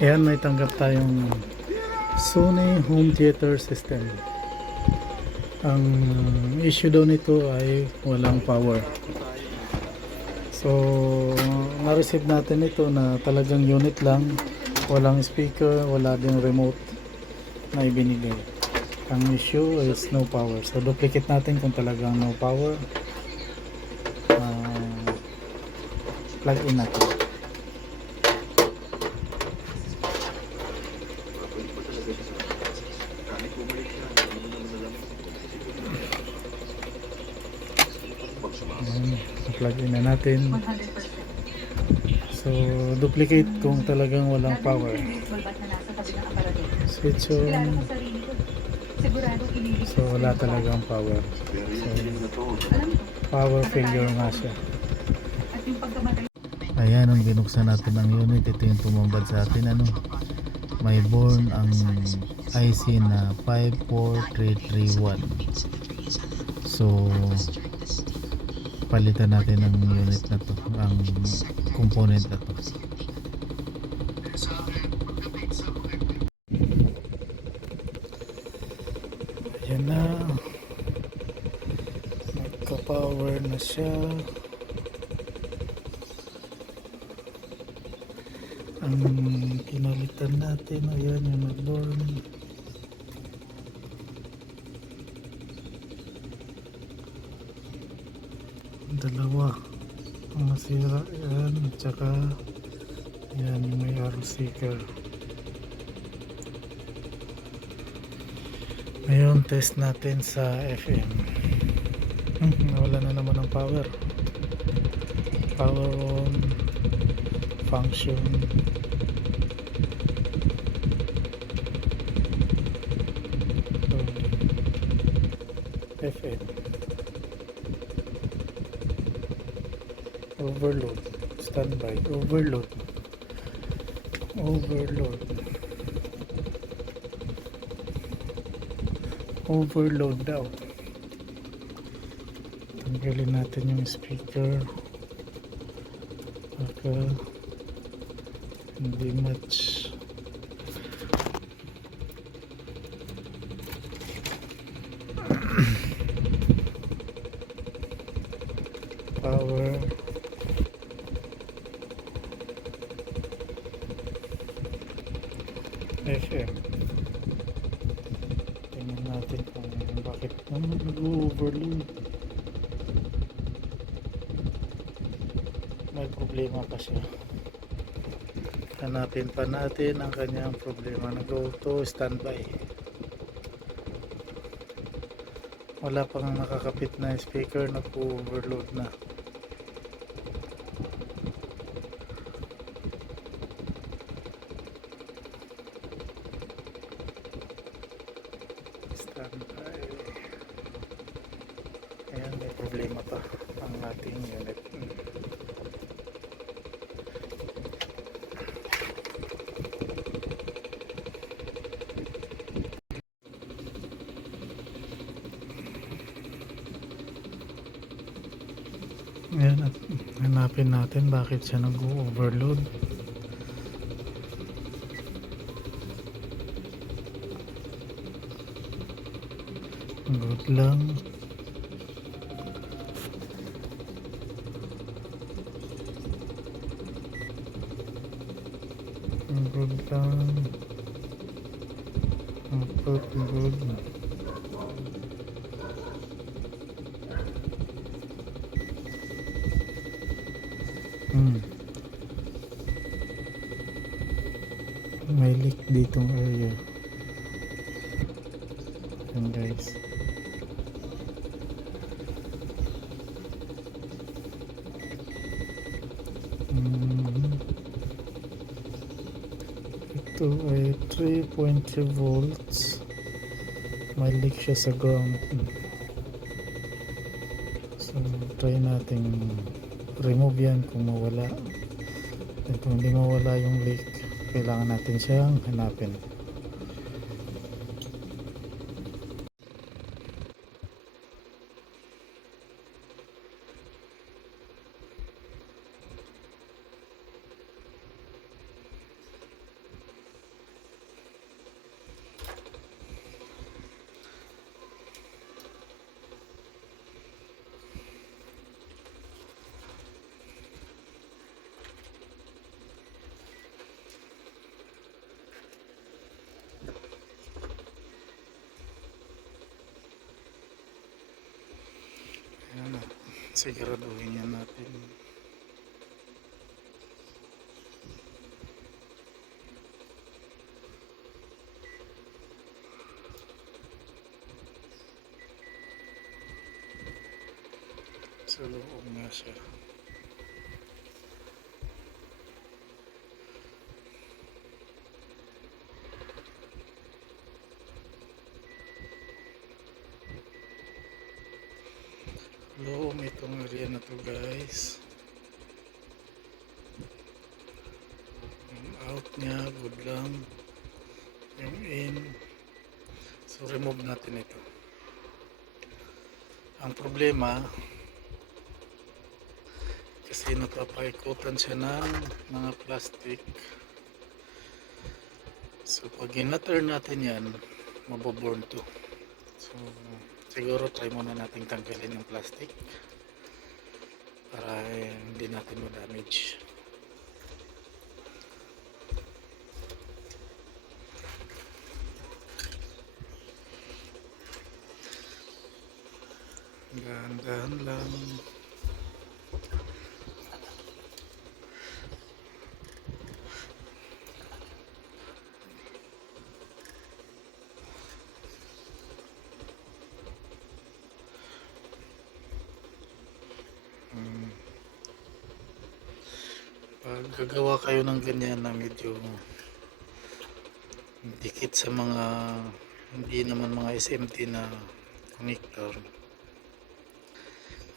Ayan, may tanggap tayong Sony home theater system. Ang issue daw nito ay walang power. So, na-receive natin ito na talagang unit lang, walang speaker, wala din remote na ibinigay. Ang issue is no power. So, duplicate natin kung talagang no power. Plug in natin. Plug in na natin. So, duplicate kung talagang walang power. Switch on. So, wala talagang power. So, power failure nga siya. Ayan, nung binuksan natin ang unit, ito yung tumambad sa atin. May born ang IC na 54331. So, palitan natin ang unit na to, ang component na to. Ayan na, nagka-power na siya. Ang pinalitan natin, ayan yung nag-born. Dalawa ang nasira, yan, at saka yan yung may arrow sticker. Ngayon test natin sa FM. Nawala na naman ang power. Power on, function. FM overload, standby, overload daw. Tanggalin natin yung speaker baka hindi match. Power FM. Tingnan natin kung bakit nag-overload. May problema pa siya. Hanapin pa natin ang kanyang problema. Nag-go to standby. Wala pang nakakapit na speaker, nag-overload na. Standby. Ayan, may problema pa ang ating unit. Ayan, at hanapin natin bakit siya nag-overload. Good lang. Good lang. Good. May leak ditong area. Ayan guys. Ito ay 3.3 volts. May leak siya sa ground. So try natin remove yan kung mawala. At kung hindi mawala yung leak, kailangan natin siyang hanapin. Siguraduhin yan natin. Sa loob nga siya. Loob itong area na to guys. Yung out niya good lang. Yung in, so remove natin ito. Ang problema kasi napapaikutan siya ng mga plastic. So pag in-turn natin yan, maboborn to. So siguro try muna natin tanggalin yung plastic para hindi natin ma-damage. Dahan-dahan lang. Pag gagawa kayo ng ganyan na medyo dikit sa mga hindi naman mga SMT na connector,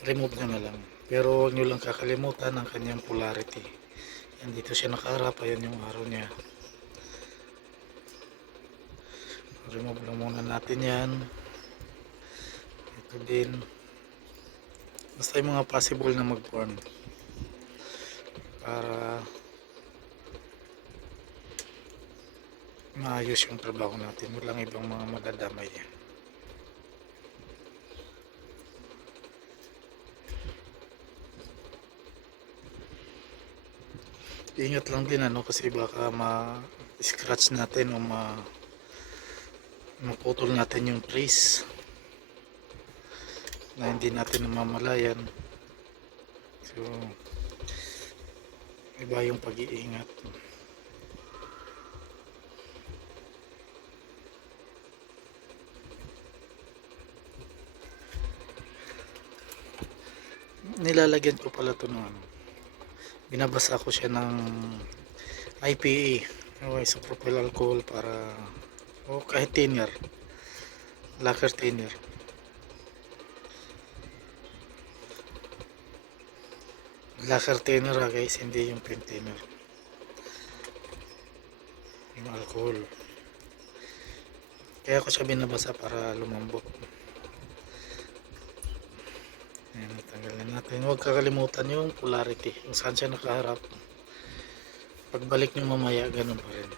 remove nyo na lang. Pero huwag nyo lang kakalimutan ang kanyang polarity. Yan, dito siya nakaharap, ayan yung arrow niya. Remove lang muna natin yan. Ito din. Basta yung mga possible na mag-burn para maayos yung trabaho natin. Walang ibang mga madadamay. Ingat lang din kasi baka ma-scratch natin o maputol natin yung trace na hindi natin namamalayan. So iba yung pag-iingat. Nilalagyan ko pala ito ng binabasa ko siya ng IPA o isopropyl alcohol para o kahit thinner, lacquer thinner. Lacquer thinner guys, hindi yung paint thinner, yung alcohol. Kaya ko siya binabasa para lumambot. Ayan, natanggalin natin. Huwag kakalimutan yung polarity, kung saan siya nakaharap. Pagbalik nyo mamaya, ganun pa rin.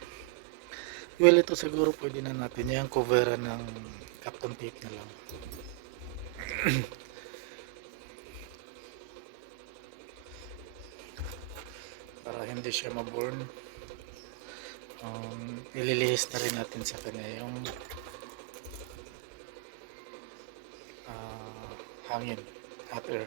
Well, ito siguro pwede na natin yung coveran ng Kapton tape na lang. Para hindi siya maburn. Ililihis na rin natin sa kanya yung hangin, hot air.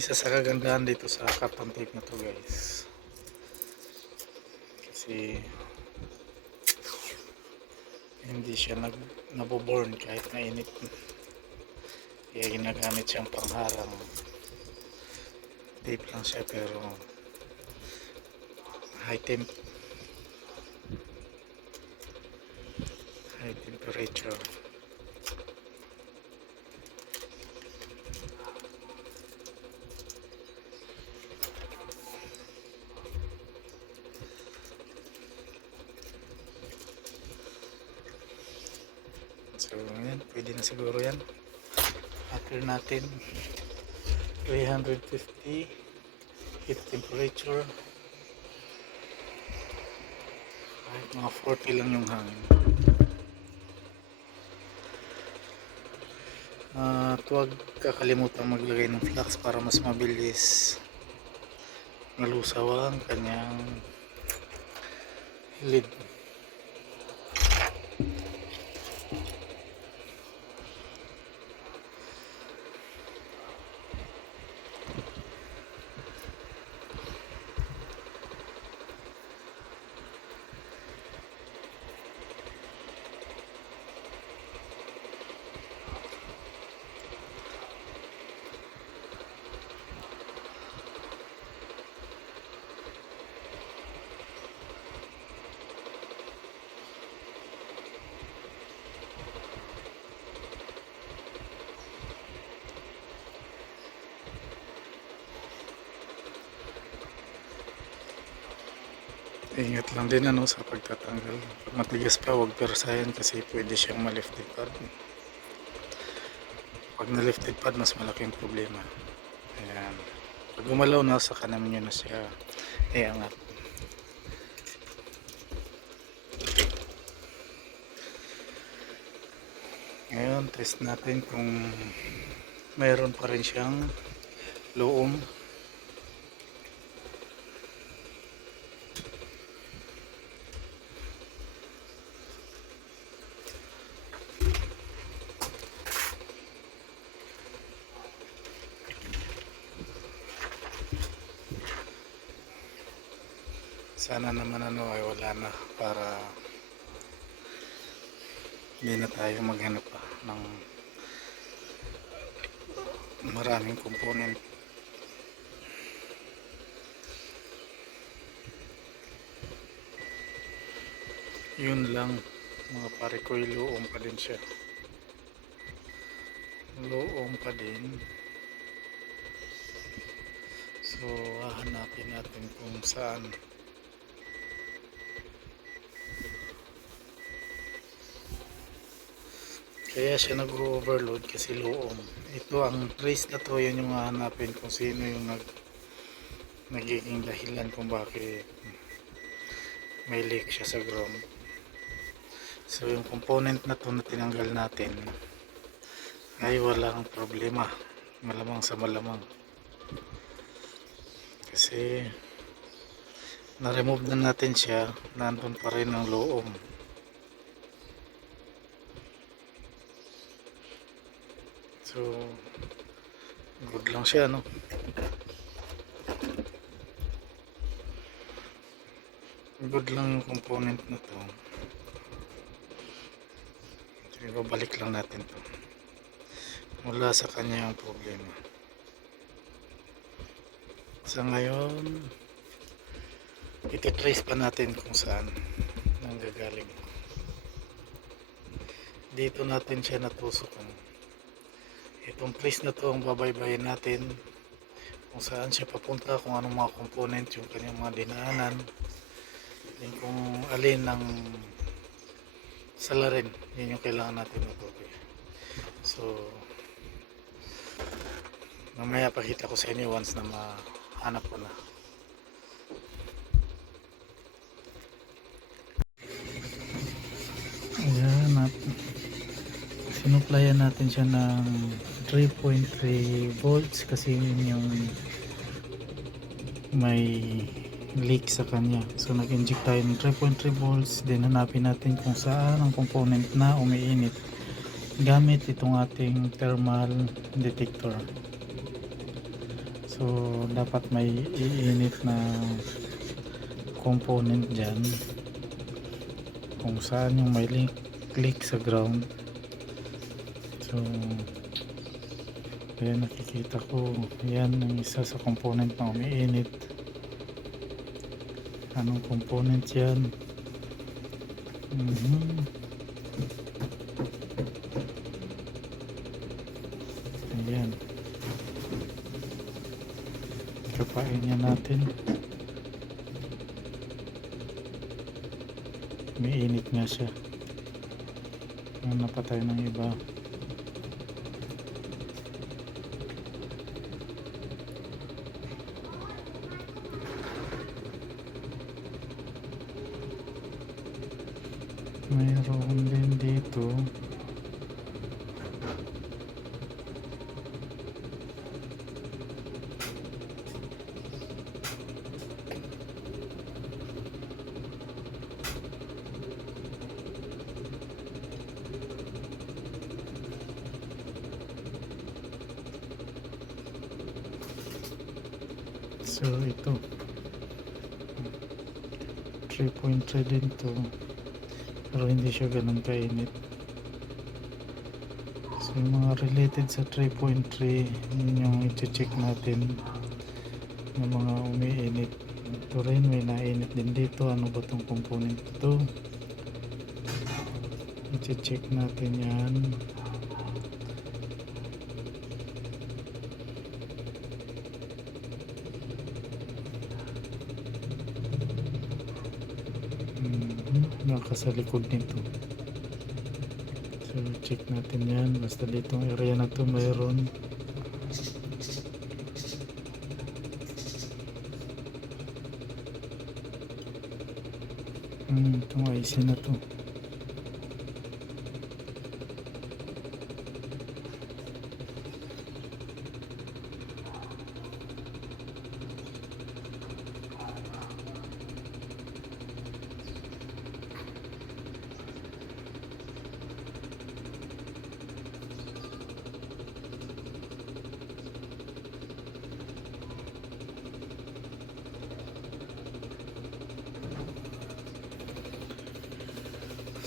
Isa sa kagandahan dito sa Kapton tape na to guys, kasi hindi siya naboborn kahit mainit. Kaya ginagamit siyang pangharang. Tape lang siya pero high temperature. So yan, pwede na siguro yan. After natin 350 heat temperature. Mga 40 lang yung hangin. At huwag kakalimutan maglagay ng flux para mas mabilis malusaw ang kanyang lid. Ingat lang din sa pagtatanggal. Pag matigas pa, huwag persayan kasi pwede siyang ma-lifted pad. Pag na-lifted pad, mas malaking problema. Ayan. Pag gumalaw na, saka naman yun na siya iangat. Ngayon, test natin kung mayroon pa rin siyang loom. Sana naman ay wala na para hindi na tayo maghanap pa ng maraming component. Yun lang mga pare ko, iluong pa din siya. Luong pa din. So hahanapin natin kung saan. Kaya siya nag-overload kasi loom. Ito ang trace na to, yun yung hahanapin kung sino yung nagiging dahilan kung bakit may leak siya sa ground. So yung component na to na tinanggal natin ay walang problema, malamang sa malamang, kasi na-remove na natin siya, nandun pa rin ang loom. So good lang siya, no? Good lang yung component na to. So, ibabalik lang natin to mula sa kanyang problema. Sa ngayon, ititrace pa natin kung saan nanggagaling. Dito natin siya natusukan. Itong trace na to ang babaybayin natin kung saan siya papunta, kung anong mga component yung kanyang mga dinaanan, din kung alin ang salarin, yun yung kailangan natin matukoy. So mamaya pakita ko sa inyo once na mahanap ko na. Ayan, sinuplayan natin siya ng 3.3 volts kasi yun yung may leak sa kanya. So nag-inject tayo ng 3.3 volts, then hanapin natin kung saan ang component na umiinit gamit itong ating thermal detector. So dapat may iinit na component dyan kung saan yung may leak sa ground. So ayan, nakikita ko yan ang isa sa component na umiinit. Anong component yan? Ayan, kapain niya natin. Umiinit nga siya. Napatay ng iba. mayroon din dito. So ito 3.3 din to, pero hindi siya ganun kainit. So yung mga related sa 3.3 yun yung i-check natin, yung mga umiinit. Ito rin may nainit din dito. Ano ba tong component ito? I-check natin yan. Naka sa likod nito. So check natin yan. Basta ditong area na to mayroon. Itong IC na to.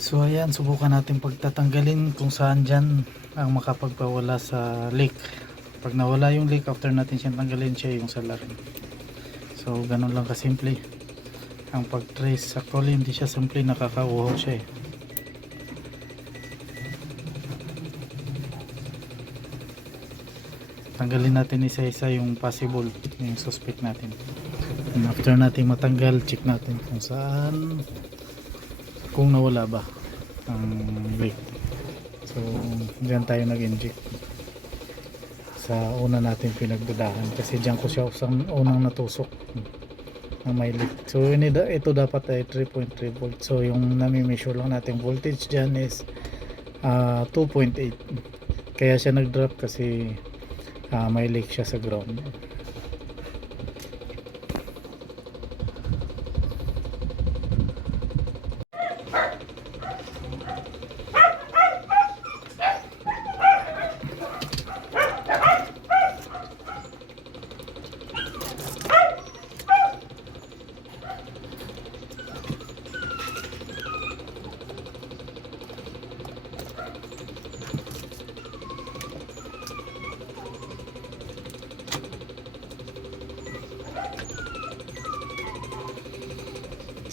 So ayan, subukan natin pagtatanggalin kung saan dyan ang makapagpawala sa leak. Pag nawala yung leak, after natin siyang tanggalin, siya yung salarin. So ganun lang kasimple ang pag-trace. Actually hindi siya simple, nakakauhaw siya eh. Tanggalin natin isa-isa yung possible, yung suspect natin. And after natin matanggal, check natin kung saan, kung nawala ba ang leak. So dyan tayo nag-inject sa una natin pinagdudahan, kasi dyan ko siya unang natusok na may leak. So ito dapat ay 3.3 volt. So yung nami-measure lang natin voltage dyan is 2.8. Kaya siya nag-drop kasi may leak siya sa ground.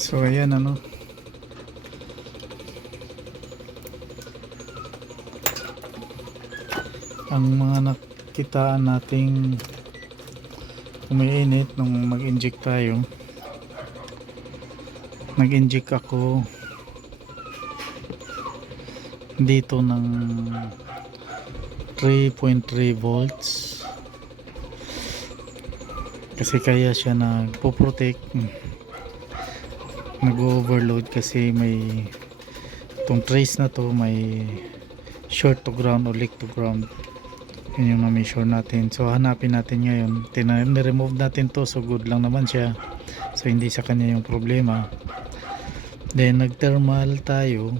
So ayan, ano, ang mga nakitaan nating umiinit nung mag-inject tayo. Nag-inject ako dito ng 3.3 volts kasi kaya siya nagpo-protect, nag-overload kasi may itong trace na to, may short to ground o leak to ground. Yun yung na-measure natin. So hanapin natin ngayon, remove natin to, so good lang naman siya, so hindi sa kanya yung problema. Then nag-thermal tayo.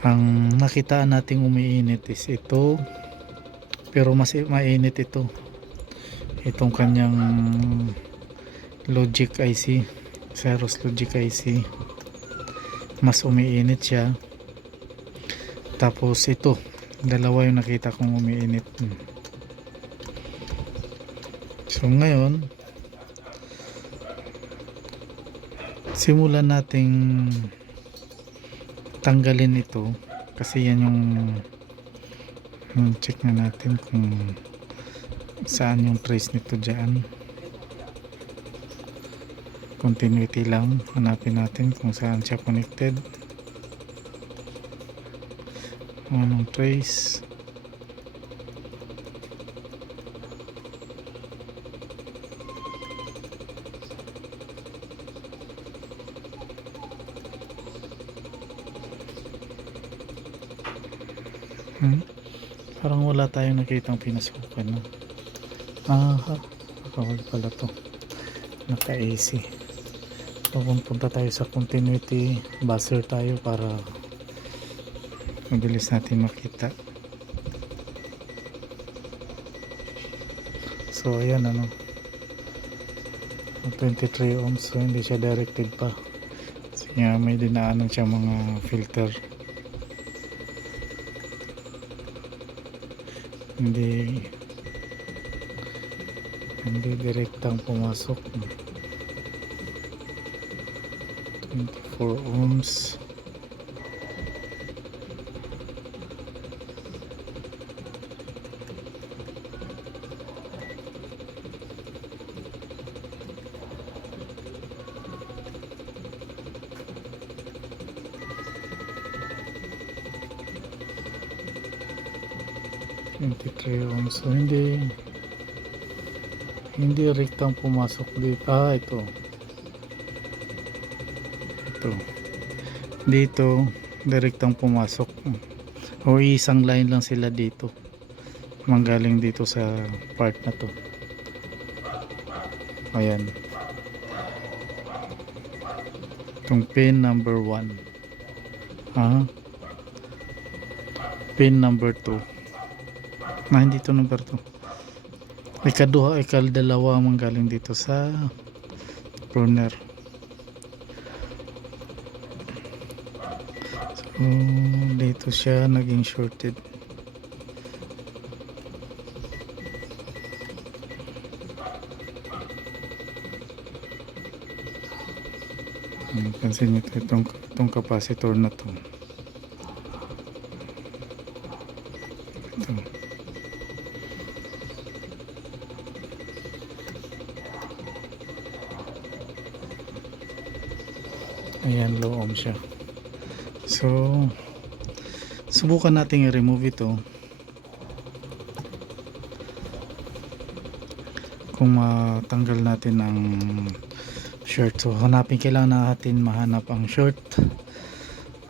Ang nakitaan nating umiinit is ito, pero mas mainit ito, itong kanyang Logic IC, Xerox Logic IC, mas umiinit siya. Tapos ito, dalawa yung nakita kong umiinit. So ngayon simulan nating tanggalin ito, kasi yan yung check na natin kung saan yung trace nito dyan. Continuity lang, hanapin natin kung saan siya connected, anong trace. Hmm? Parang wala tayong nakitang pinasukan, no? Ah, kawag pala to. Naka-AC. So, punta tayo sa continuity. Buzzer tayo para mabilis natin makita. So, ayan ano. 23 ohms. So, hindi siya directed pa. So, may dinaanan siya mga filter. Hindi direktang pumasok. 24 ohms. So hindi rektang pumasok dito. Dito direktang pumasok, o isang line lang sila dito manggaling dito sa part na to. Ayan, itong pin number 1, pin number 2, hindi to number 2, ikadalawa manggaling dito sa burner. So dito siya naging shorted. Pansin nyo itong capacitor na to. Ito. Ayan, low ohm siya. So subukan natin i-remove ito kung matanggal natin ang short. So kailangan natin mahanap ang short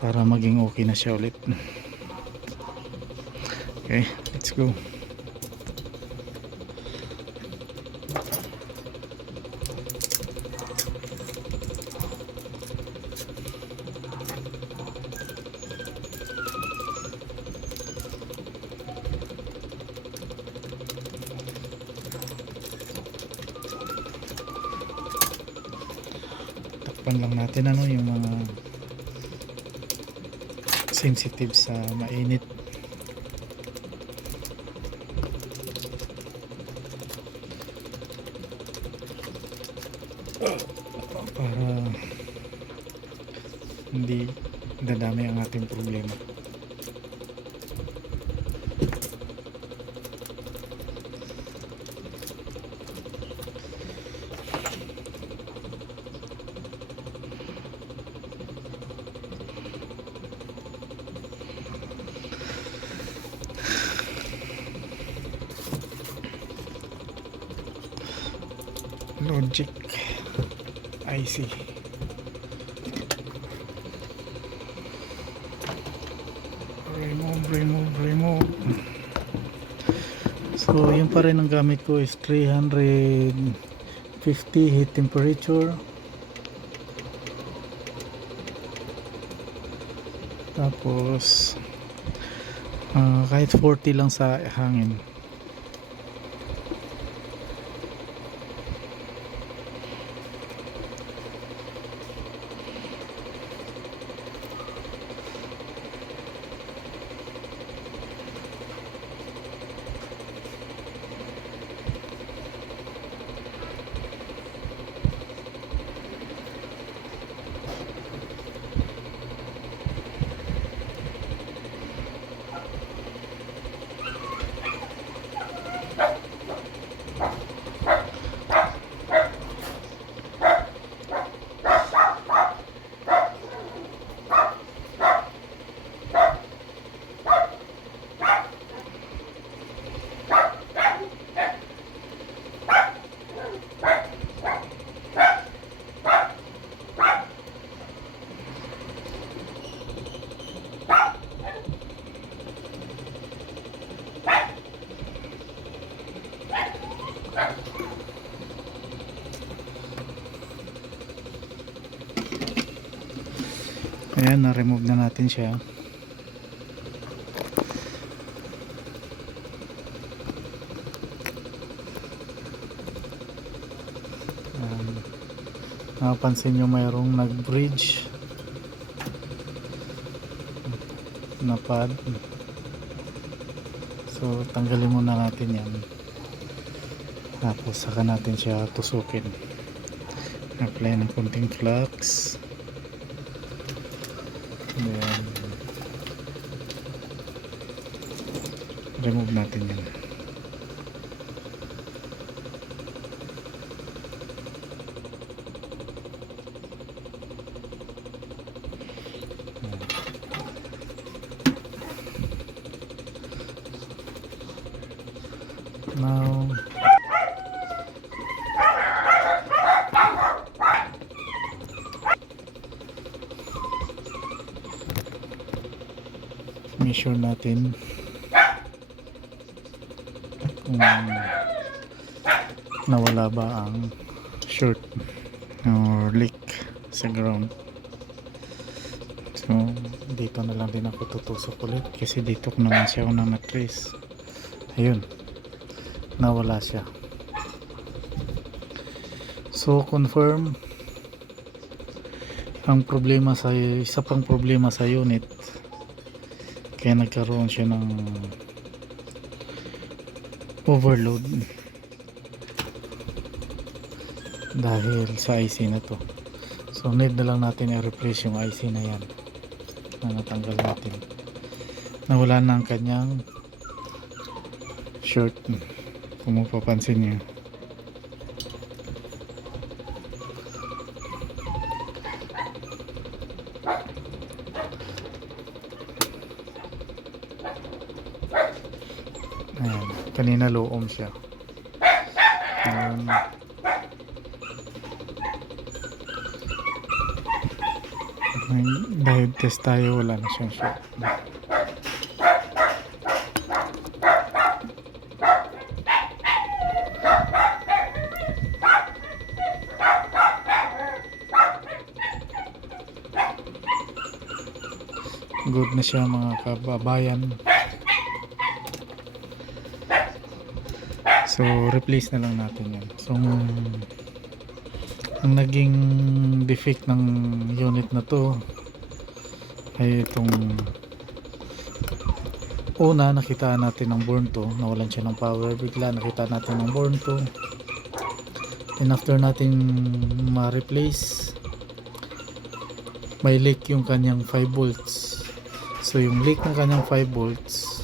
para maging okay na siya ulit. Okay, let's go. Takpan lang natin yung mga sensitive sa mainit. Para hindi dadami ang ating problema. Logic IC. Remove. So yun pa rin ang gamit ko is 350 heat temperature. Tapos kahit 40 lang sa hangin. Ayan, na-remove na natin siya. Napansin nyo mayroong nag-bridge na pad. So tanggalin muna natin yan, tapos saka natin siya tusukin. Apply ng konting flux. Then remove natin yan. Now measure natin kung nawala ba ang short or leak sa ground. So dito na lang din ako tutusok ulit kasi dito ko naman siya unang na-trace. Ayun, nawala siya. So confirm ang problema sa isa pang problema sa unit, kaya nagkaroon siya ng overload dahil sa IC na to. So need na lang natin i-replace yung IC na yan na natanggal natin. Nawala na ang kanyang short, kung mapapansin nyo. Ayan, kanina loom siya. Diode test tayo, wala na siyang short. Good na siya mga kababayan. So replace na lang natin yan. So ang naging defect ng unit na to ay itong una, nakita natin ng burn to, nawalan siya ng power bigla, nakita natin ng burn to, and after natin ma-replace may leak yung kanyang 5 volts. So yung leak ng kanyang 5 volts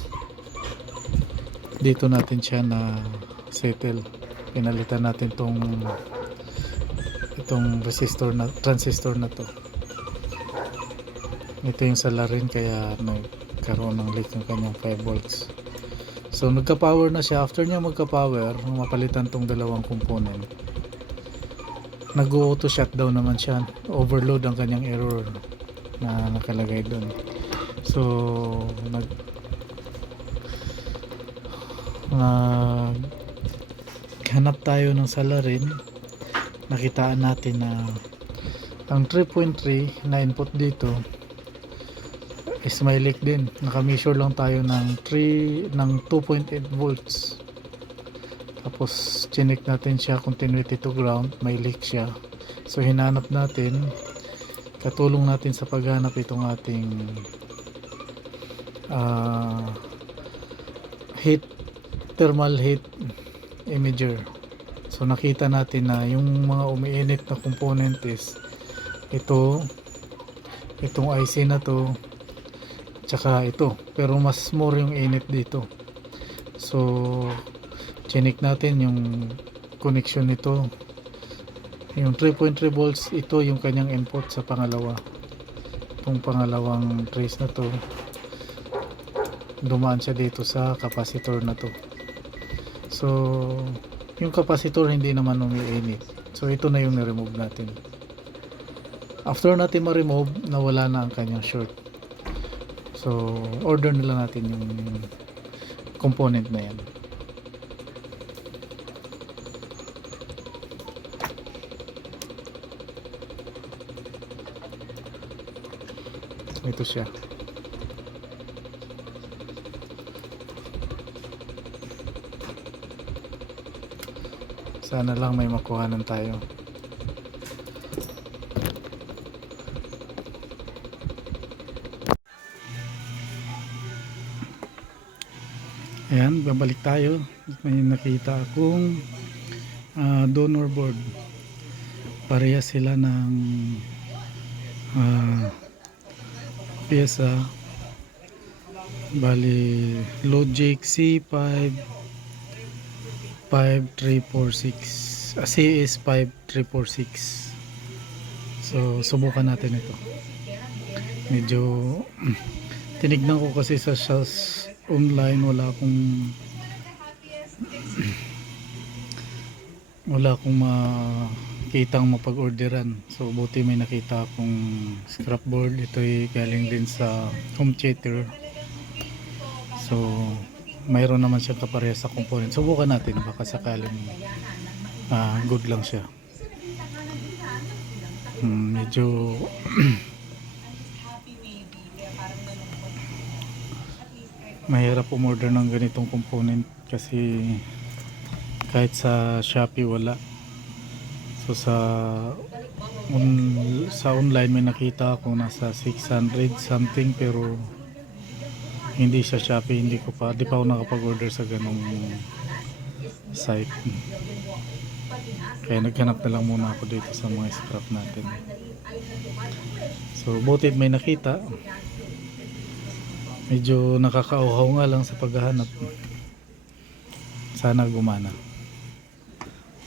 dito natin siya na settle. Pinalitan natin itong resistor na, transistor na to. Ito yung salarin, kaya nagkaroon ng leak ng kanyang 5 volts. So nagka-power na siya. After niya magka-power, mapalitan tong dalawang component, nag-auto shutdown naman siya. Overload ang kanyang error na nakalagay doon. So hanap tayo ng salarin. Nakitaan natin na ang 3.3 na input dito is may leak din. Naka-measure lang tayo ng 2.8 volts. Tapos chinik natin siya, continuity to ground, may leak siya. So hinanap natin, katulong natin sa paghanap itong ating thermal heat imager. So nakita natin na yung mga umiinit na component is itong IC na to, tsaka ito, pero mas more yung init dito. So chinik natin yung connection nito, yung 3.3 volts, ito yung kanyang input sa pangalawa. Itong pangalawang trace na to, dumaan siya dito sa capacitor na to. So yung capacitor hindi naman umiinit. So ito na yung na-remove natin. After natin ma-remove, nawala na ang kanyang short. So order nila natin yung component na yan. Ito siya. Sana lang may makuhanan tayo. Ayan, babalik tayo. May nakita akong donor board. Parehas sila ng pyesa. Bali, Logic C5 5346, CS 5346. So, subukan natin ito. Medyo tinignan ko kasi sa shelves online, wala akong makitang mapag-orderan. So buti may nakita akong scrapboard. Ito ay galing din sa home theater. So mayroon naman siyang kaparehas sa component. Subukan natin, baka sakaling good lang siya. Medyo mahirap umorder ng ganitong component kasi kahit sa Shopee wala. So sa online may nakita ako nasa 600 something, pero hindi sa Shopee, di pa ako nakapag-order sa ganong site. Kaya naghanap na lang muna ako dito sa mga scrap natin. So butit may nakita. Medyo nakakauhaw nga lang sa paghahanap. Sana gumana.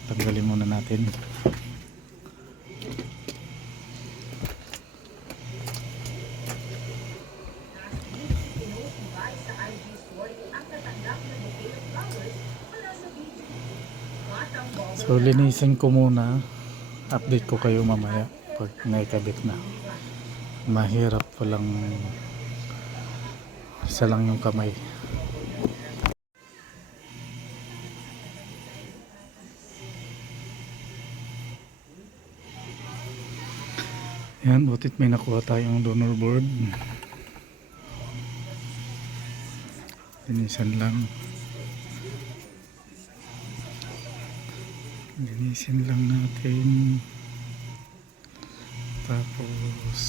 Tanggalin muna natin. So linisin ko muna. Update ko kayo mamaya pag naikabit na. Mahirap walang isa lang yung kamay. Yan, butit may nakuha tayong donor board. Linisan lang. Linisin lang natin. Tapos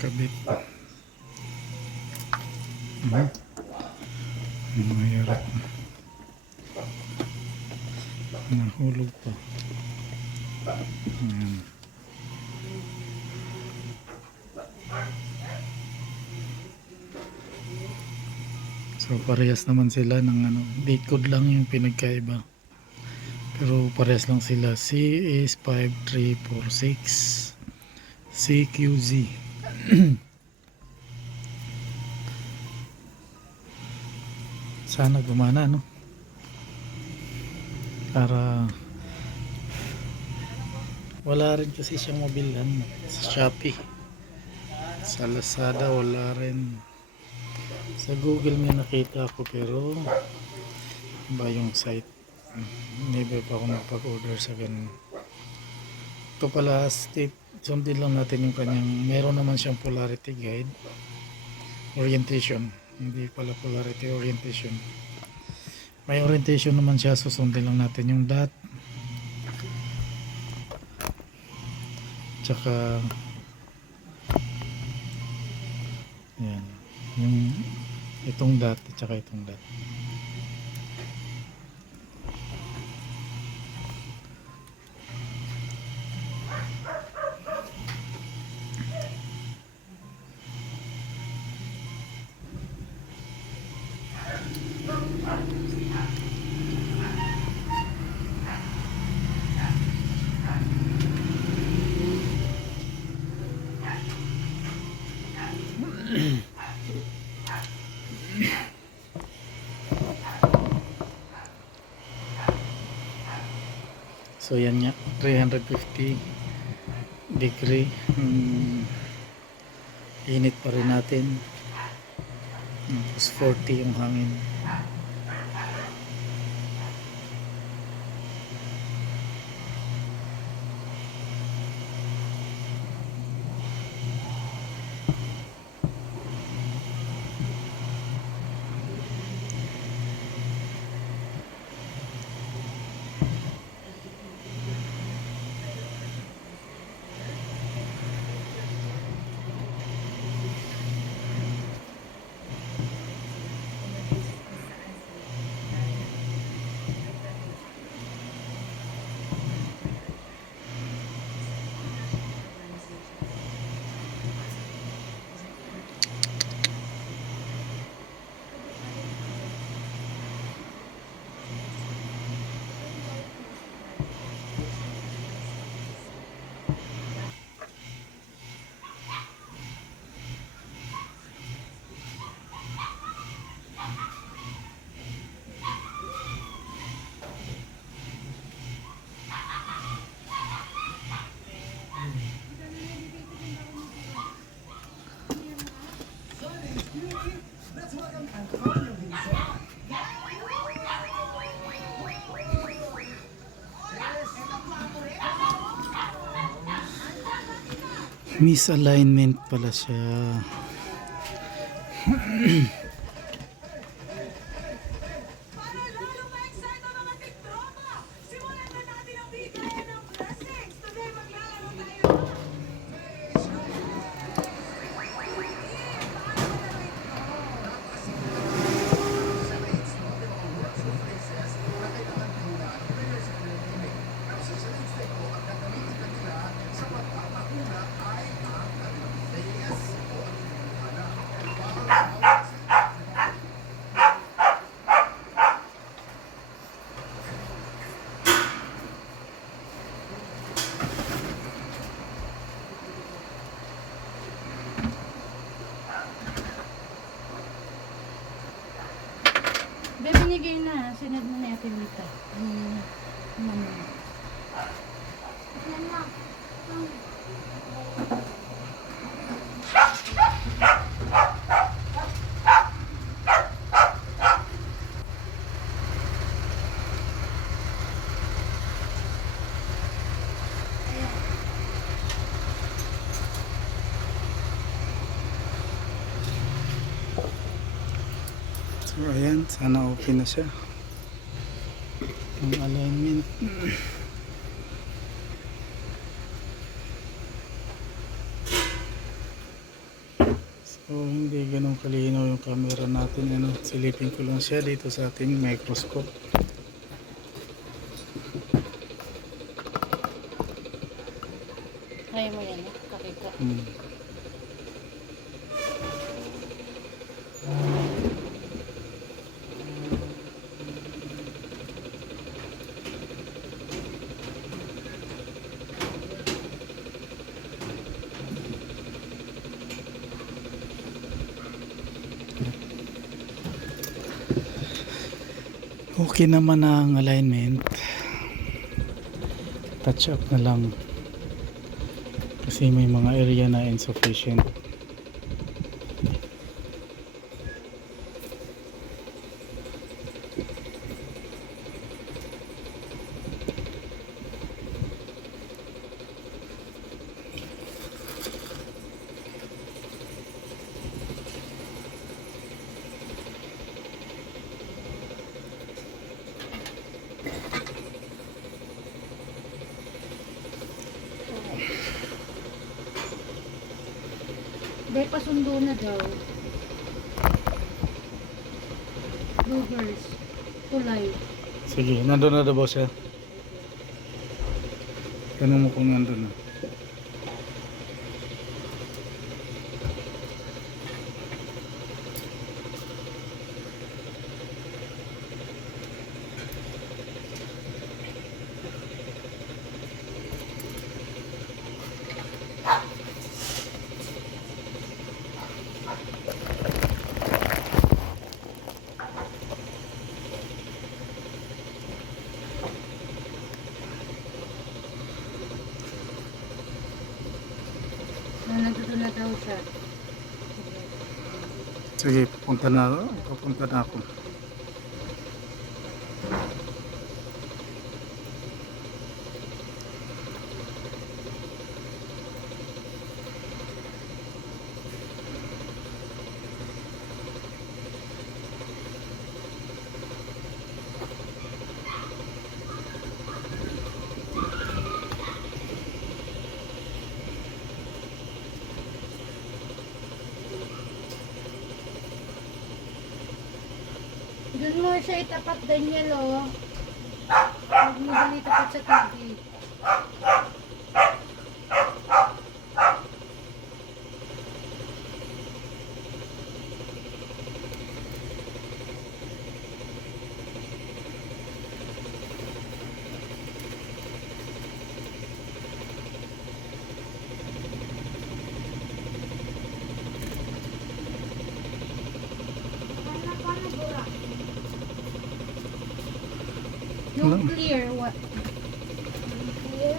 kabit. Mahirap. Nahulog pa. Ayan. So parehas naman sila ng date code lang yung pinagkaiba. Pero parehas lang sila. CS5346 CQZ. Sana gumana, no? Para wala rin kasi siyang mabilhan sa Shopee. Sa Lazada wala rin. Sa Google may nakita ako, pero iba yung site. Never pa ako napag-order sa ganun. Ito pala, state, sundin lang natin yung kanyang, meron naman siyang polarity guide, orientation. Hindi pala polarity, orientation. May orientation naman siya, susundin lang natin yung dot. Tsaka yan, yung itong dot at tsaka itong dot. So yan nga, 350 degree. Init pa rin natin. Tapos 40 yung hangin. Misalignment pala siya. Para lalo ma-excite ang mga tiktropa, simulan na natin ang bigyan ng blessings. Today maglalaro tayo. Be, binigay na. Sinad mo na natin dito. Mama. Yan lang. So ayan, sana okay na siya. Ang alignment. So hindi ganun kalinaw yung camera natin. Ano, silipin ko lang siya dito sa ating microscope. Kaya mo yan, kakita. Okay naman ang alignment. Touch up na lang. Kasi may mga area na insufficient. Be, pasundo na daw. Bloopers. Tulay. Sige, nandun na daw ba siya? Tanong mo kung nandun na. Nandito na daw siya. Sige, pupunta na ako. Doon mo siya itapat, Daniel, oh. Huwag mo doon itapat sa tubig. Yung clear, what? Clear.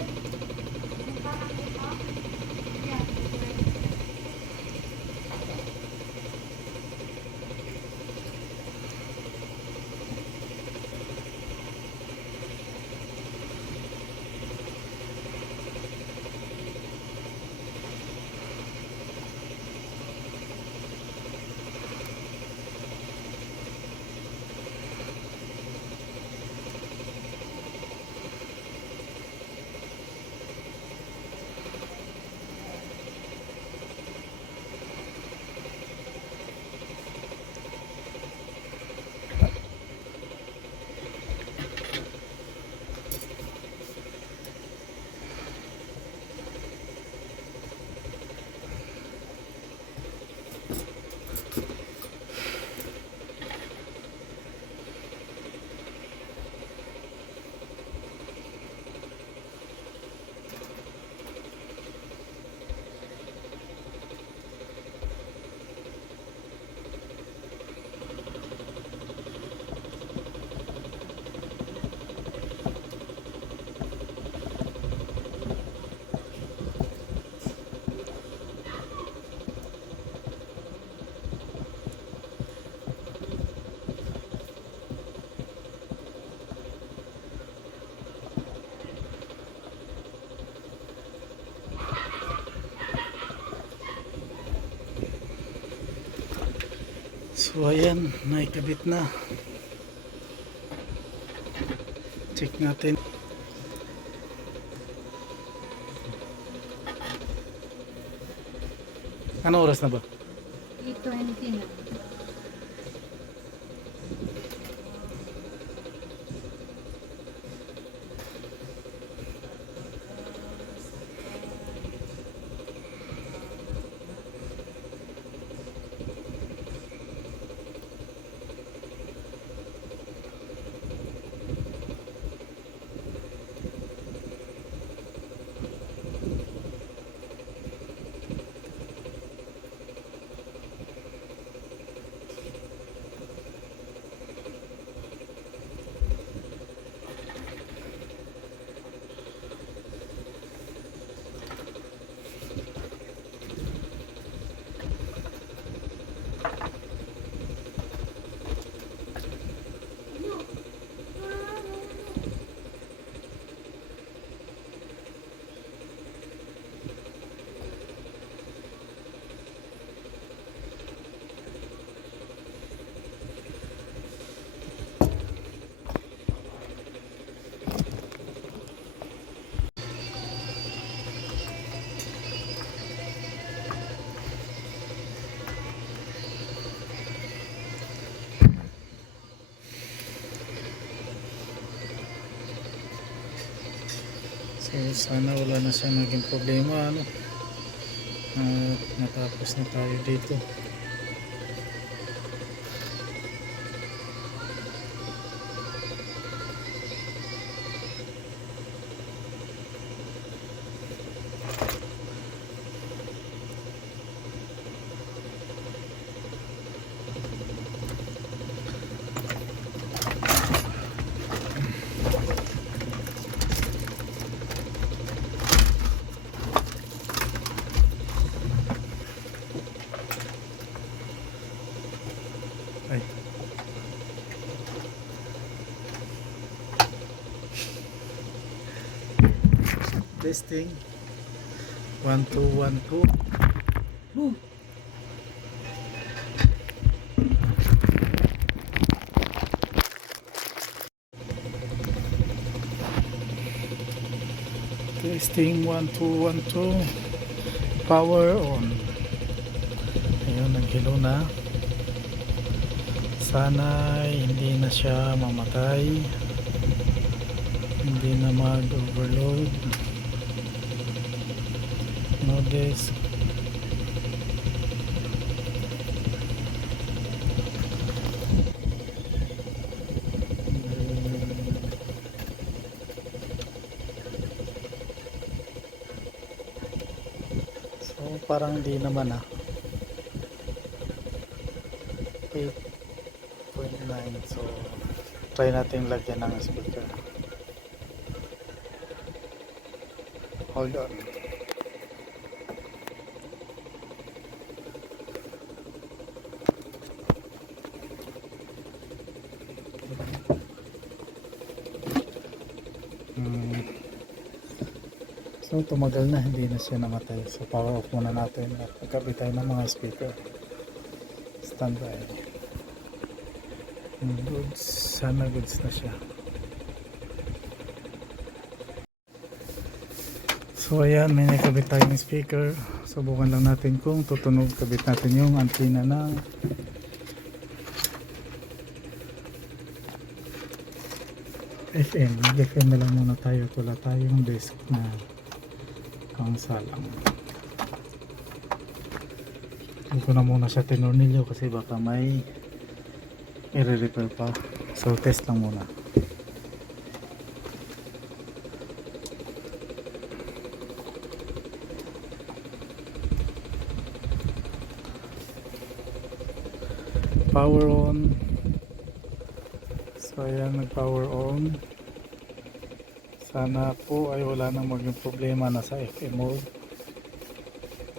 So ayan, naikabit na. Check natin. Ano oras na ba? 8:20 na. So sana wala na siyang naging problema, ano. At natapos na tayo dito. Ay. Testing. 1 2 1 2. Boom. Testing 1 2 1 2. Power on. Ayun, naghilo na. Sana hindi na siya mamatay, hindi na mag-overload. No disk. So parang hindi naman 8.9. So try natin lagyan ng speaker. Hold on. So tumagal na, hindi na siya namatay. So power off muna natin at magkabit tayo ng mga speaker. Standby. Goods, sana goods na siya. So ayan, may nakabit tayong speaker. Subukan lang natin kung tutunog. Kabit natin yung antenna ng FM. Mag-FM na lang muna tayo. Wala tayong desk na pangsalang. Hindi ko na muna siya tinornilyo kasi baka may i-repair pa. So test lang muna. Power on. So ayan, nag-power on. Sana po ay wala nang maging problema na sa FM mode.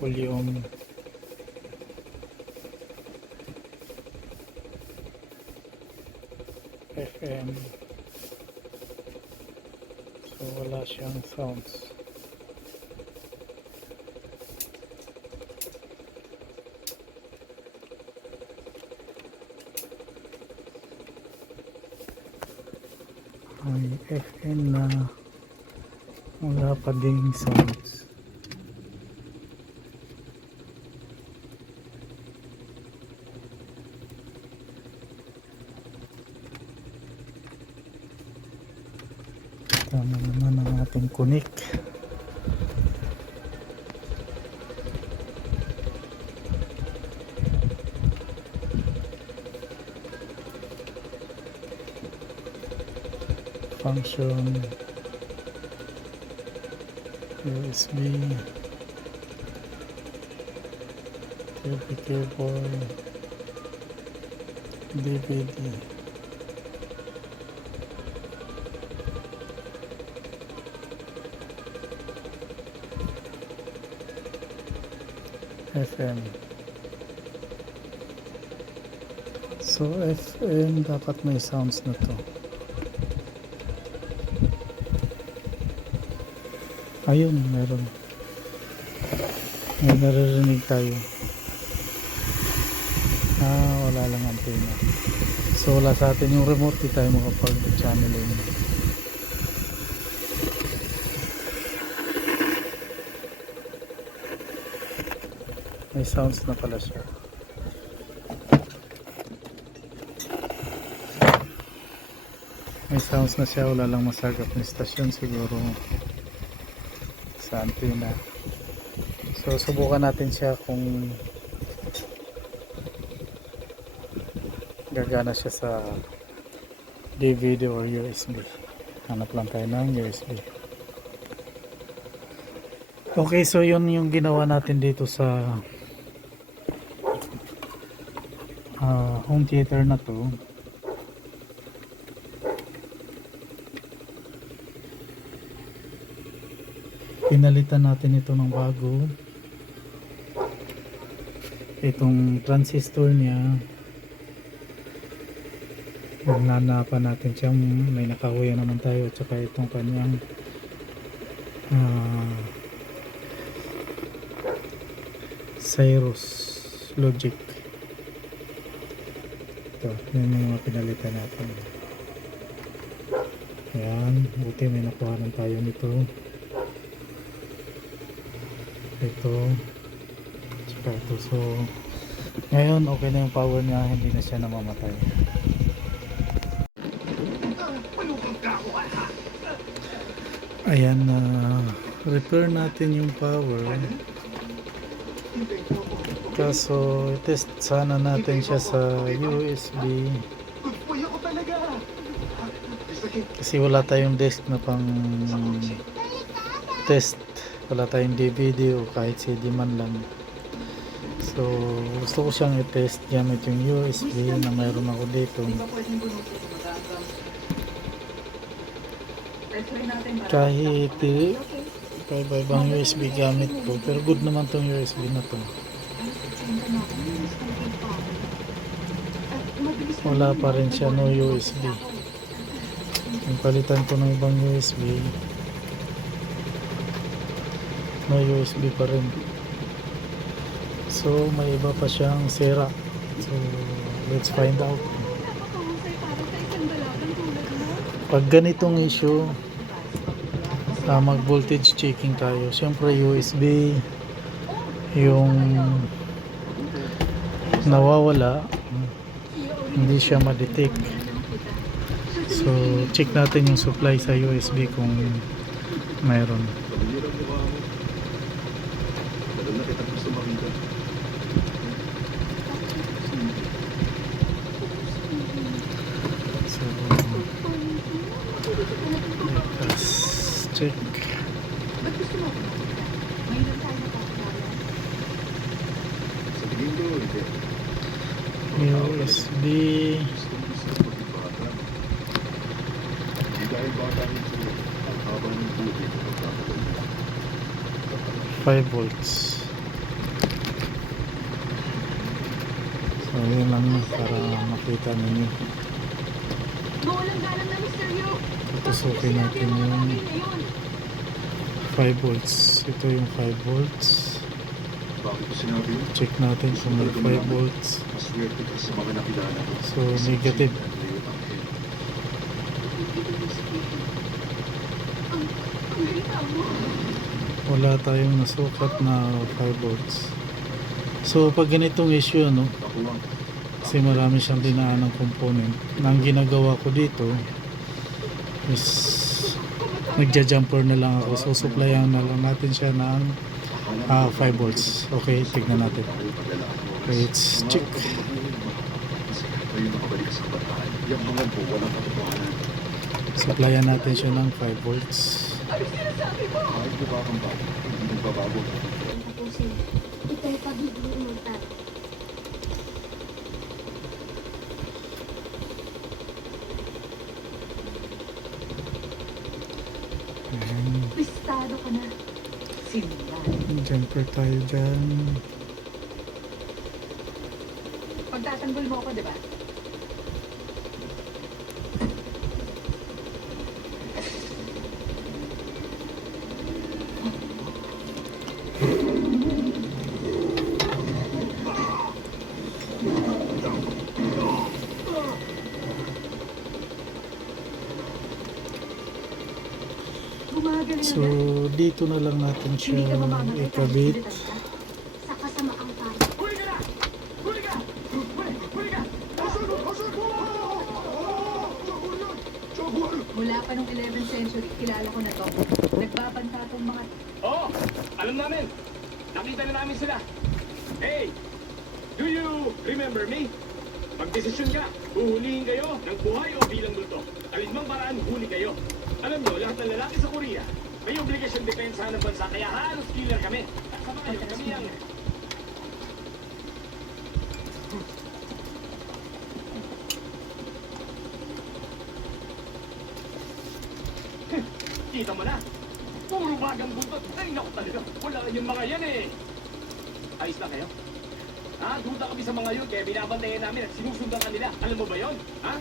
Volume. FM. So wala siyang sounds. may FM na wala pa ding sounds. Tama naman ang ating kunik. Function USB cable DVD FM. So FM dapat may sounds na to. Ayun, meron. May naririnig tayo. Wala lang antena. So wala sa atin yung remote, di tayo makapag-channeling. May sounds na pala siya. May sounds na siya, wala lang masagap na stasyon siguro sa antena. So subukan natin siya kung gagana siya sa DVD or USB. Hanap lang tayo ng USB. Okay, so yun yung ginawa natin dito sa home theater na to. Pinalitan natin ito ng bago. Itong transistor niya, magnanapan natin siya. May nakahuya naman tayo. At saka itong kanyang Cyrus Logic. Ito, yun yung mga pinalitan natin. Ayan, buti may nakuhanan tayo nito. Ito tsaka ito. So ngayon okay na yung power niya, hindi na siya namamatay. Ayan, repair natin yung power, kaso test sana natin siya sa USB kasi wala tayong disk na pang test. Wala tayong DVD o kahit CD man lang. So gusto ko siyang i-test gamit yung USB na mayroon ako dito. Kahit iba-ibang USB gamit ko, pero good naman tong USB na to. Wala pa rin siya, no USB. Yung palitan ko ng ibang USB, no USB pa rin. So may iba pa siyang sira. So let's find out. Pag ganitong issue, mag voltage checking tayo. Siyempre USB yung nawawala, hindi siya ma-detect. So check natin yung supply sa USB kung mayroon. Let's check. USB 5 volts. So yun lang para makita ninyo. Tutusukin natin yung 5 volts. Ito yung 5 volts. Check natin kung may 5 volts. So negative. wala tayong nasukat na 5 volts. So pag ganitong issue, no, kasi marami siyang dinaan ng component, na ang ginagawa ko dito is nagja-jumper na lang ako. So supplyan na lang natin siya ng 5 volts. Okay, tignan natin. Let's check. Supplyan natin siya ng 5 volts. Tapusin. Ito'y pagiging immortal. Pistado ka na. Sinundan. Jumper tayo dyan. Pagtatanggol mo ako, di ba? Gumagaling So dito na lang natin siya Hindi ka mamamatay kahit ikabit. pilitan ka. Sa kasamaang tayo. Huli ka na! Huli ka! Huli ka! Mula pa nung 11th century, kilala ko na to. Nagbabanta tong mga... Oo, alam namin. Nakita na namin sila. Hey, do you remember me? Magdesisyon ka, huhulihin kayo ng buhay o bilang multo. Alinmang paraan, huli kayo. Alam nyo, lahat ng lalaki sa Korea, may obligasyon depensa ng bansa, kaya halos killer kami. At sa mga yun, kami ang... Kita mo na. Puro bagang buntot. Ay, naku talaga. Wala yung mga yan eh. Ayos na kayo? Ha? Duda kami sa mga yun, kaya binabantayan namin at sinusundan ka nila. Alam mo ba yon? Ha?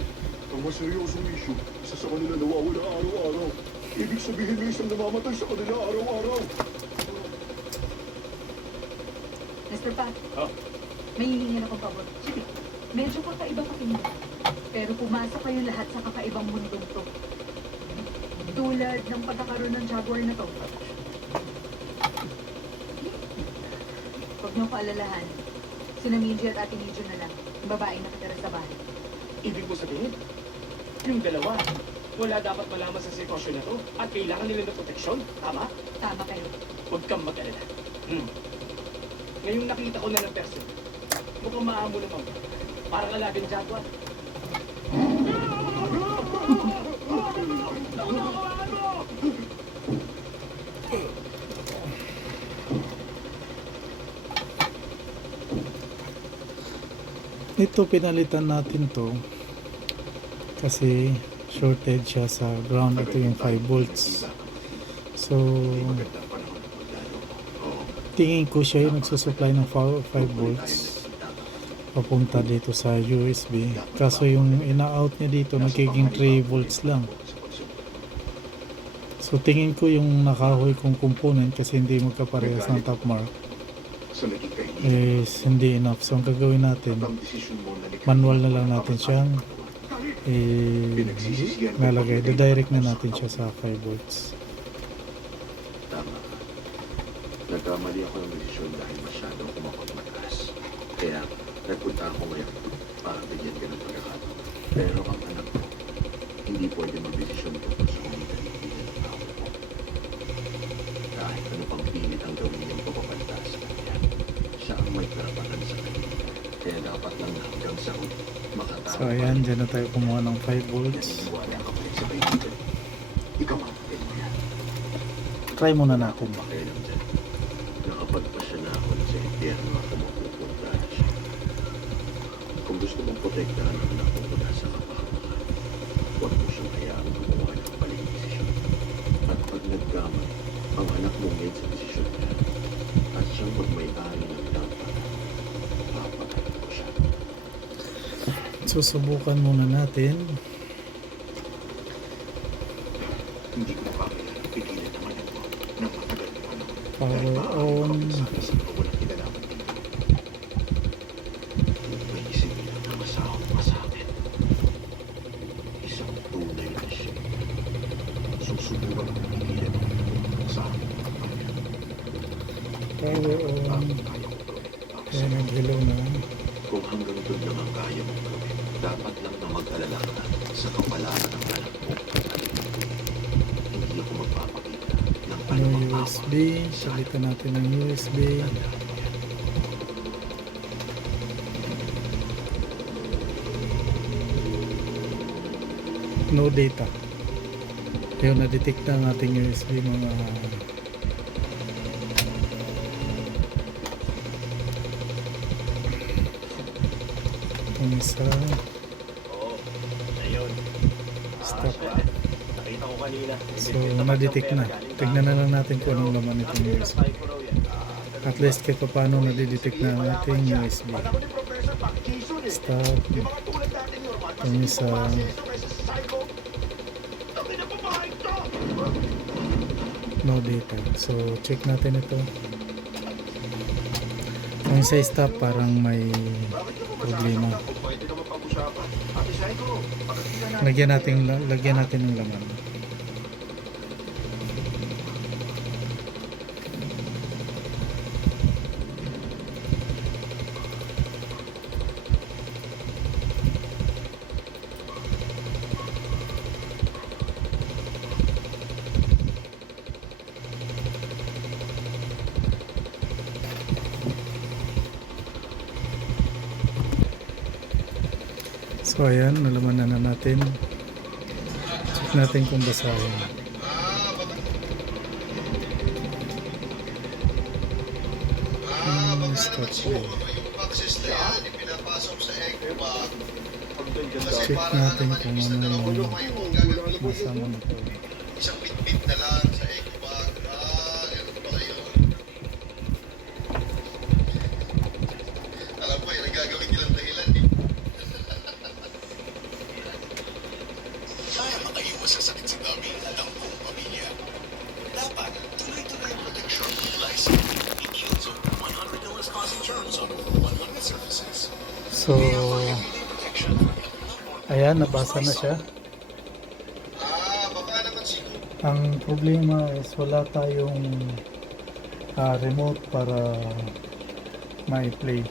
Ang mas seryosong issue, isa sa kanila nawawala araw-araw. Ibig sabihin may isang namamatay sa kanila araw-araw. Mr. Pat, Oh, may hihingin akong pabor. Sige, medyo kakaiba pakinggan. Pero pumasok kayong lahat sa kakaibang mundong to. Tulad ng pagkakaroon ng Jaguar na to. Huwag niyo ko alalahan. Sina Minji at Ate Nijo na lang. Yung babaeng nakatira sa bahay. ibig mo sabihin? Yung dalawa, wala dapat malaman sa sitwasyon na to at kailangan nila ng proteksyon. Tama? Tama kayo. Huwag kang mag-alala. Ngayong nakita ko na ng person, mukhang maamo naman. Parang alabing jaguar. Ito pinalitan natin to kasi shorted siya sa ground. Ito yung 5 volts. So tingin ko siya yung nagsusupply ng 5 volts papunta dito sa USB. Kaso yung ina-out niya dito nagiging 3 volts lang. So tingin ko yung nakahoy kong component kasi hindi magkaparehas ng top mark Sa naging kaibigan, is hindi enough. So ang gagawin natin, ang desisyon mo na manual na lang natin siyang nalagay. Direct na natin siya sa 5 volts. Tama ka. Nagkamali ako ng desisyon dahil masyadong kumakot mataas. Kaya nagpunta ako ngayon para bigyan ka ng pagkakataon. Pero ang anak ko, hindi pwede magdesisyon tungkol sa mga kaibigan ng tao ko. Kahit ano pang pilit ang gawin niyang pagpapanta sa kanya, siya ang may karapatan sa kanya. Kaya dapat lang hanggang sa huli, makatawag. So ayan, dyan na tayo kumuha ng 5 volts. Naniniwala ka pa rin sa kaibigan. Ikaw ang kaibigan. Try muna natin. Pakialam dyan. Nakapagpasya na ako na sa impyerno ako mapupunta na siya. Kung gusto mong protektahan ang anak mo mula sa kapahamakan, huwag mo siyang hayaan gumawa ng maling desisyon. At pag nagkamali, ang anak mo ngayon sa desisyon niya, at siyang magmay-ari ng dapat, papagaling ko siya. Susubukan muna natin. Hindi ko makakailangan pigilan ang anak mo ng matagal na panahon. Power on. Sabi sa mga walang kinalaman dito. May isip nila na masahol pa sa akin. Isang tunay na siya. Susubukan ang pigilan ang anak mo sa power on. Kaya mong gawin para Kaya sa'yo. nag-hello na. Kung hanggang doon lang ang kaya mong gawin, dapat lang na mag-alala ka sa kapalaran ng anak mo at anak mo. Hindi ako magpapakita ng No anumang USB. awa sa Palitan natin ng USB. tanda mo yan. No data. Ayun, na-detect na ang ating USB mga itong isa. Oo, ayun. Stop. Nakita ko kanina. So, na-detect na. Tignan na lang natin kung anong laman itong USB. At least kahit pa paano na-detect na ang ating USB. Stop. Itong isa. No data. So, check natin ito. Yung isa stop parang may problema. Lagyan natin ng laman. So ayan, nalaman na natin. Check natin kung basahin. Stop play. Check natin kung ano yung masama nito. Isang bit-bit na lang sa eco bag. Ganun ba kayo? Alam ko, yan ang gagawin nilang dahilan eh. Kaya makaiwas sa sakit si Dami at ang buong pamilya. Dapat tuloy-tuloy ang protection. Lysol. It kills over 100 illness-causing germs on 100 surfaces. So, Protection. ayan, nabasa na siya. Baka naman siguro. Ang problema is wala tayong remote para ma-play.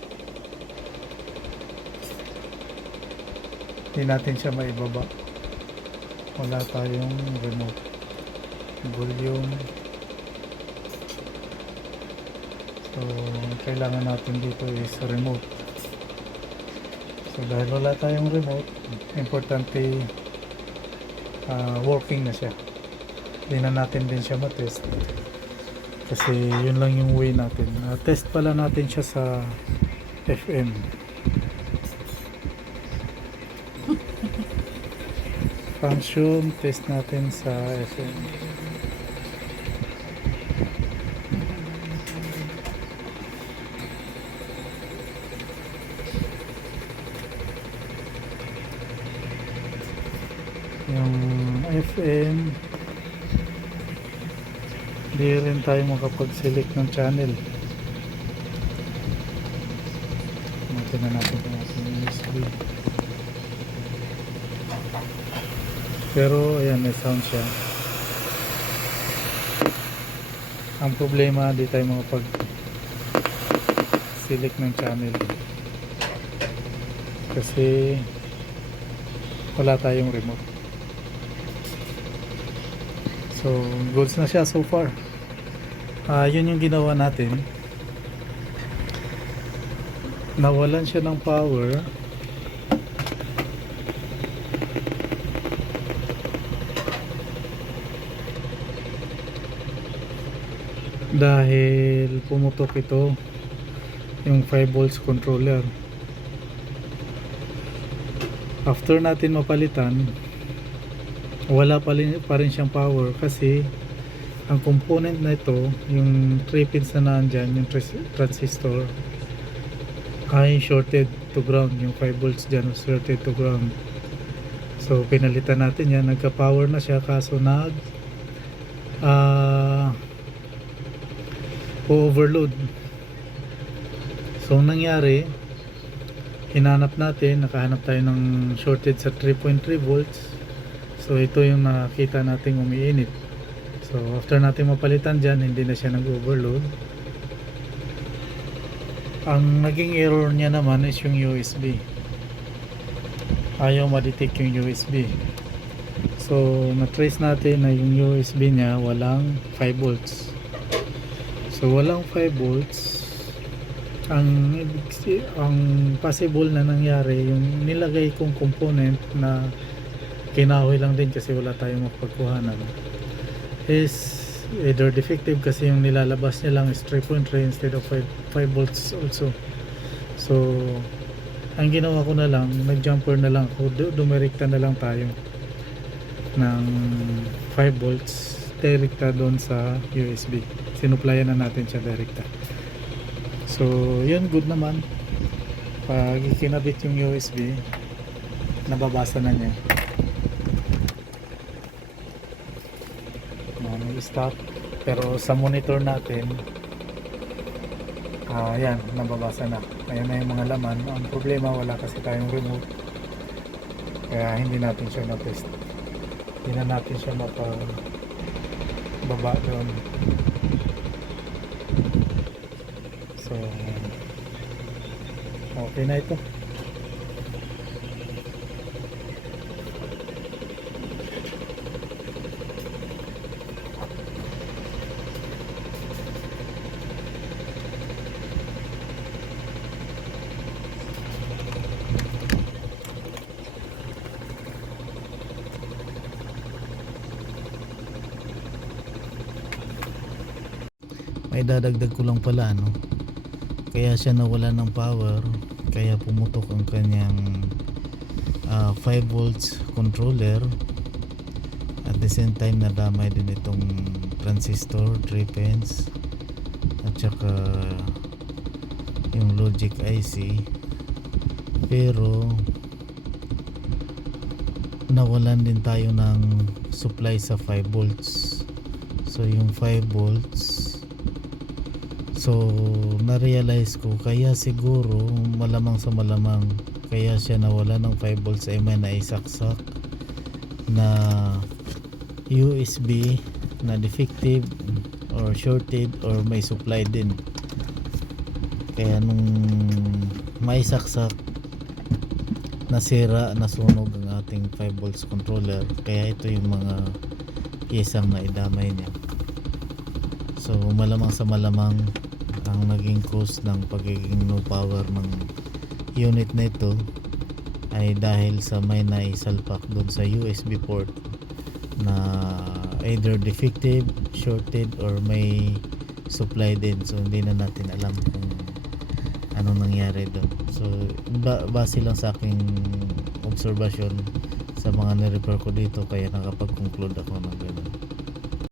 Hindi natin siya maibaba. Wala tayong remote. Volume. So, kailangan natin dito is remote. So, dahil wala tayong remote, importante working na siya. Hindi na natin din siya matest. Kasi yun lang yung way natin. Test pala natin siya sa FM. Function, test natin sa FM. Yung FM, di rin tayo makapag-select ng channel. Natin na natin kung ating USB. Pero ayan, may sound siya. Ang problema, di tayo makapag-select ng channel. Kasi wala tayong remote. So, goods na siya so far. Yun yung ginawa natin. Nawalan siya ng power. Dahil pumutok ito yung 5 volts controller. After natin mapalitan, wala pa rin siyang power kasi ang component na ito, yung 3 pins na nandyan, yung transistor ay shorted to ground. Yung 5 volts dyan shorted to ground. So pinalitan natin yan, nagka power na siya kaso overload. So ang nangyari, hinanap natin, nakahanap tayo ng shorted sa 3.3 volts. So ito yung nakita nating umiinit. So after natin mapalitan dyan, hindi na siya nag-overload. Ang naging error niya naman is yung USB. Ayaw ma-detect yung USB. So na-trace natin na yung USB niya walang 5 volts. So walang 5 volts. Ang possible na nangyari, yung nilagay kong component na kinahoy lang din kasi wala tayong mapagkuhanan, is either defective kasi yung nilalabas niya lang is 3.3 instead of 5 volts also. So ang ginawa ko na lang, nag-jumper na lang ako, dumirekta na lang tayo ng 5 volts direkta doon sa USB. Sinuplayan na natin siya direkta. So yun, good naman. Pag ikinabit yung USB, nababasa na niya. May stop, pero sa monitor natin yan, nababasa na. Ayan na yung mga laman. Ang problema, wala kasi tayong remote, kaya hindi natin siya na-test. Hindi na natin siya mapababa doon. So okay na ito. May dadagdag ko lang pala, no? Kaya siya nawala ng power, kaya pumutok ang kanyang 5 volts controller. At the same time, nadamay din itong transistor 3 pins at saka yung logic IC. Pero nawalan din tayo ng supply sa 5 volts. So yung 5 volts, so na-realize ko, kaya siguro malamang sa malamang kaya siya nawala ng 5 volts ay may naisaksak na USB na defective or shorted or may supply din. Kaya nung may saksak, nasira, nasunog ang ating 5 volts controller. Kaya ito yung mga isang na idamay niya. So malamang sa malamang ang naging cause ng pagiging no power ng unit na ito ay dahil sa may naisalpak doon sa USB port na either defective, shorted, or may supply din. So hindi na natin alam kung ano nangyari doon. So base lang sa aking observation sa mga na-repair ko dito, kaya nakapag-conclude ako ng gano'n.